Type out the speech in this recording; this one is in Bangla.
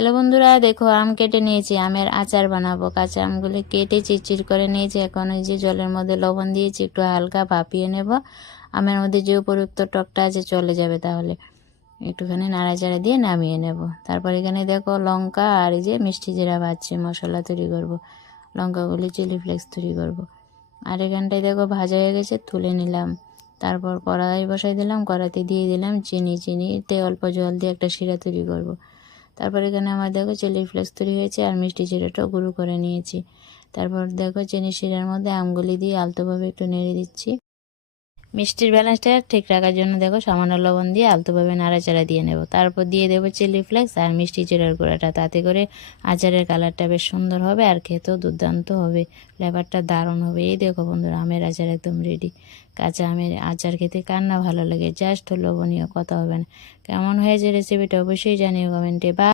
হ্যালো বন্ধুরা, দেখো আম কেটে নিয়েছি, আমের আচার বানাবো। কাঁচা আমগুলো কেটে চিরচির করে নিয়েছি। এখন ওই যে জলের মধ্যে লবণ দিয়েছি, একটু হালকা ভাপিয়ে নেব। আমের মধ্যে যে উপযুক্ত টকটা আছে চলে যাবে, তাহলে একটুখানি নাড়াচাড়া দিয়ে নামিয়ে নেব। তারপর এখানে দেখো লঙ্কা আর এই যে মিষ্টি জিরা ভাজছি, মশলা তৈরি করব। লঙ্কাগুলি চিলি ফ্লেক্স তৈরি করব। আর এখানটায় দেখো ভাজা হয়ে গেছে, তুলে নিলাম। তারপর কড়াই বসাই দিলাম, কড়াইতে দিয়ে দিলাম চিনিতে অল্প জল দিয়ে একটা শিরা তৈরি করব। তারপর এখানে আমার দেখো চিলি ফ্লেক্স তৈরি হয়েছে আর মিষ্টি জিরাটাও গুঁড়ো করে নিয়েছি। তারপর দেখো চিনি শিরার মধ্যে আমগুলি দিয়ে আলতোভাবে একটু নেড়ে দিচ্ছি। মিষ্টির ব্যালেন্সটা ঠিক রাখার জন্য দেখো সামান্য লবণ দিয়ে আলতোভাবে নাড়াচাড়া দিয়ে নেব। তারপর দিয়ে দেবো চিলি ফ্লেক্স আর মিষ্টি জিরার গুঁড়াটা, তাতে করে আচারের কালারটা বেশ সুন্দর হবে আর খেতেও দুর্দান্ত হবে, ফ্লেভারটা দারুণ হবে। এই দেখো বন্ধুরা, আমের আচার একদম রেডি। কাঁচা আমের আচার খেতে কার না ভালো লাগে, জাস্ট লোভনীয়, কথা হবে না। কেমন হয়েছে রেসিপিটা অবশ্যই জানিও কমেন্টে। বা